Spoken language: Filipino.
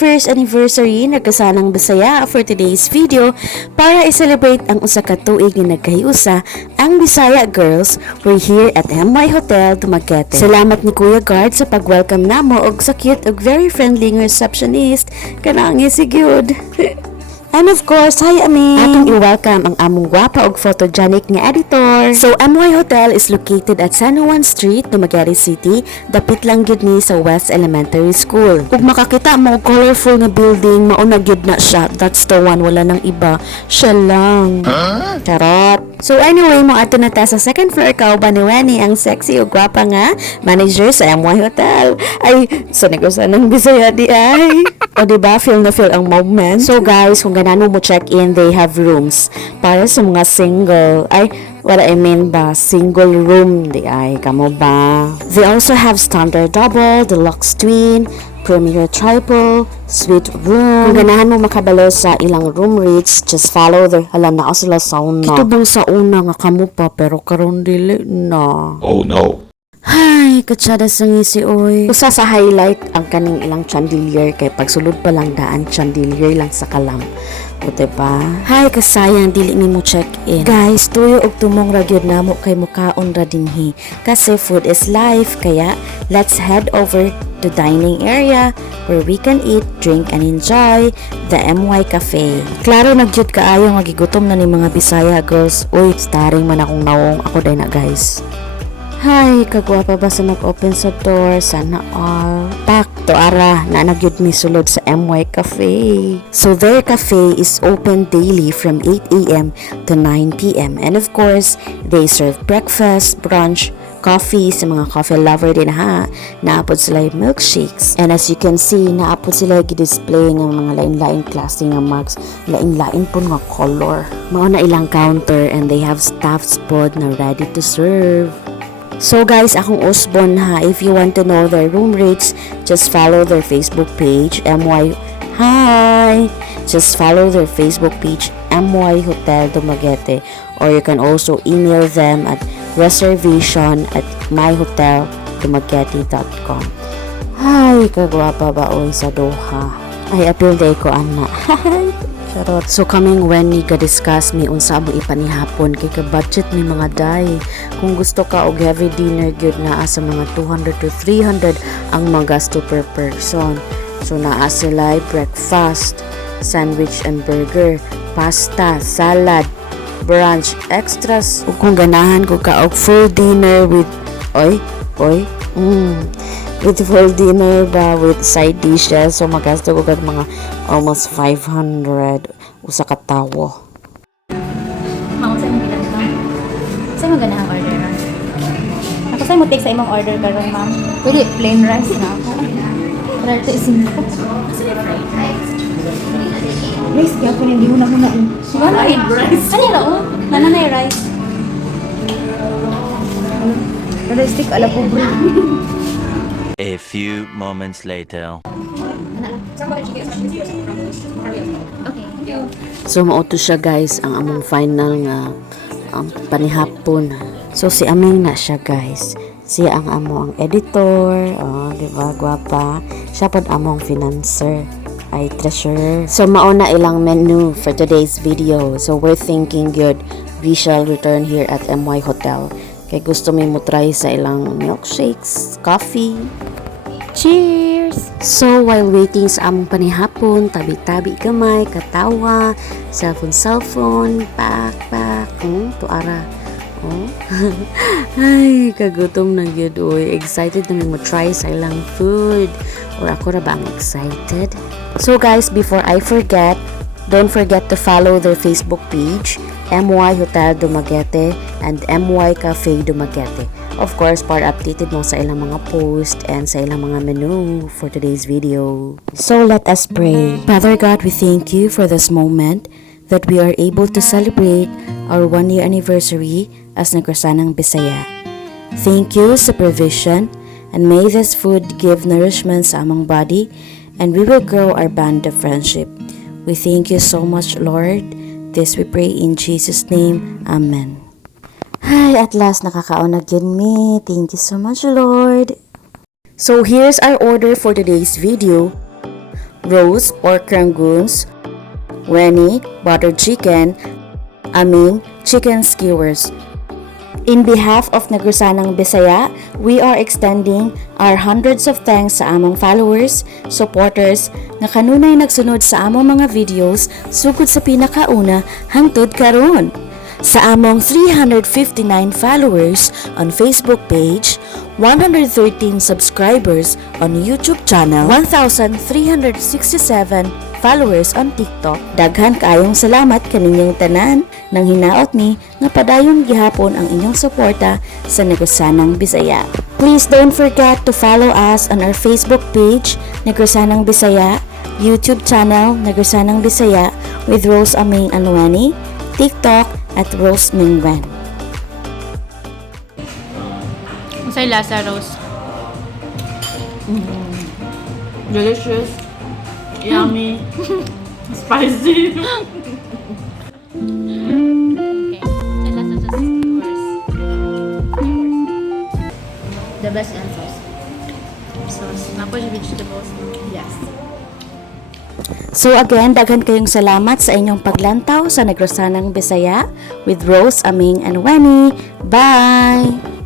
31st Anniversary Negrosanang Bisaya for today's video para i-celebrate ang usa ka tuig nga nagkahiusa ang Bisaya Girls. We're here at MY Hotel, Dumaguete. Salamat ni Kuya Guard sa pag-welcome namo og sa cute og very friendly nga receptionist. Kanang si good. And of course, hi Amin! Atong i-welcome ang among gwapa og photogenic nga editor. So, MY Hotel is located at San Juan Street, Dumaguete City. Dapit lang gyud ni sa West Elementary School. Kung makakita mo og colorful nga building, mauna gyud na siya. That's the one, wala nang iba. Siya lang. Charot! So anyway, mo ato na ta sa second floor kauban ni Wenny, ang sexy o gwapa nga manager sa MY Hotel. Ay, sa Negrosanang Bisaya di ay. O diba, feel na feel ang moment. So guys, kung ganano mo check in, they have rooms para sa mga single. Ay, what I mean ba, single room di ay, kamo ba? They also have standard double, deluxe twin, premier triple, suite room. Kung ganahan mo makabalo sa ilang room rates, just follow their halan na sila sauna. Kitubang sa una nga kamo pa pero karon dili na. Oh no. Hay, katsada sa ngisi oy. Usa sa highlight ang kaning ilang chandelier kay pagsulod pa lang daan chandelier lang sa kalam. O diba? Hay, kasayang dili ni mo check in. Guys, tuyo og tumong ra gyud namo kay mukaon ra dinhi. Kasi food is life, kaya let's head over to dining area where we can eat, drink, and enjoy the MY Cafe. Klaro nagyud kaayo nga gigutom na ni mga Bisaya girls. Uy, staring man akong nawong ako day na guys. Hay, kagwapa ba sa nag-open sa door? Sana all. Pak, to ara, na nagyud mi sulod sa MY Cafe. So their cafe is open daily from 8 a.m. to 9 p.m. And of course, they serve breakfast, brunch, coffee sa mga coffee lover din ha. Naapod sila yung milkshakes. And as you can see, naapod sila i-display ng mga lain-lain klase ng mugs. Lain-lain po nga color. Mao na ilang counter and they have staffs pod na ready to serve. So guys, akong Osbon ha. If you want to know their room rates, just follow their Facebook page, MY. Hi! Just follow their Facebook page, MY Hotel Dumaguete. Or you can also email them at reservation@myhoteldumaguete.com. Hi, kagwapa ba oy sa Doha. Ay, apil day ko ana. Charot. So kaming when ni ga-discuss mi unsa mo ipanihapon kay ka budget ni mga day. Kung gusto ka og heavy dinner gyud naa sa mga 200 to 300 ang magasto per person. So naa sila breakfast, sandwich and burger, pasta, salad, brunch, extras. Ug kung ganahan ko ka og full dinner with with full dinner ba with side dishes, so magasto ko kag mga almost 500 usa ka tawo. Mao sa imong ginahang. Sa imong ganahang order na. Ako sa imong take sa imong order karon ma'am. Pwede plain rice na ako. Rarte simple. Rice kaya po hindi mo na muna. Wala rice. Ano na oh? Nanay rice. Rice stick ala po bro. A few moments later. So mauto siya guys ang among final nga panihapon. So si Aming na siya guys. Siya ang among editor, di ba gwapa. Siya pod among financer, ay treasurer. So mauna ilang menu for today's video. So we're thinking good we shall return here at MY Hotel. Kay gusto mi mo try sa ilang milkshakes, coffee. Cheers! So, while waiting sa among panihapon, tabi-tabi gamay, katawa, cellphone, pak, tuara. Oh. Ay, kagutom na gyud oy. Excited na mo try sa ilang food. Or ako ra ba ang excited? So guys, before I forget, don't forget to follow their Facebook page, MY Hotel Dumaguete and MY Cafe Dumaguete. Of course, para updated mo sa ilang mga post and sa ilang mga menu for today's video. So let us pray. Father God, we thank you for this moment that we are able to celebrate our 1-year anniversary as Negrosanang Bisaya. Thank you sa provision, and may this food give nourishment sa among body, and we will grow our bond of friendship. We thank you so much, Lord. This we pray in Jesus' name. Amen. Hi, at last nakakaon na gyud mi. Thank you so much, Lord. So here's our order for today's video. Rose or Rangoons, Weni buttered chicken, Aming chicken skewers. In behalf of Negrosanang Bisaya, we are extending our hundreds of thanks sa among followers, supporters, nga kanunay nagsunod sa among mga videos sugod sa pinakauna hangtod karon. Sa among 359 followers on Facebook page, 113 subscribers on YouTube channel, 1,367 followers on TikTok. Daghan kaayong salamat kaninyong tanan nang hinaot ni nga padayon gihapon ang inyong suporta sa Negrosanang Bisaya. Please don't forget to follow us on our Facebook page, Negrosanang Bisaya, YouTube channel, Negrosanang Bisaya with Rose Aming Anuani, TikTok at Rose Mingwen. Unsay lasa, Rose? Delicious, yummy, spicy. Okay. Unsay lasa sa skewers? The best and sauce. Sauce. Napos vegetables. Yes. So again, daghan kayong salamat sa inyong paglantaw sa Negrosanang Bisaya with Rose Aming and Weni. Bye!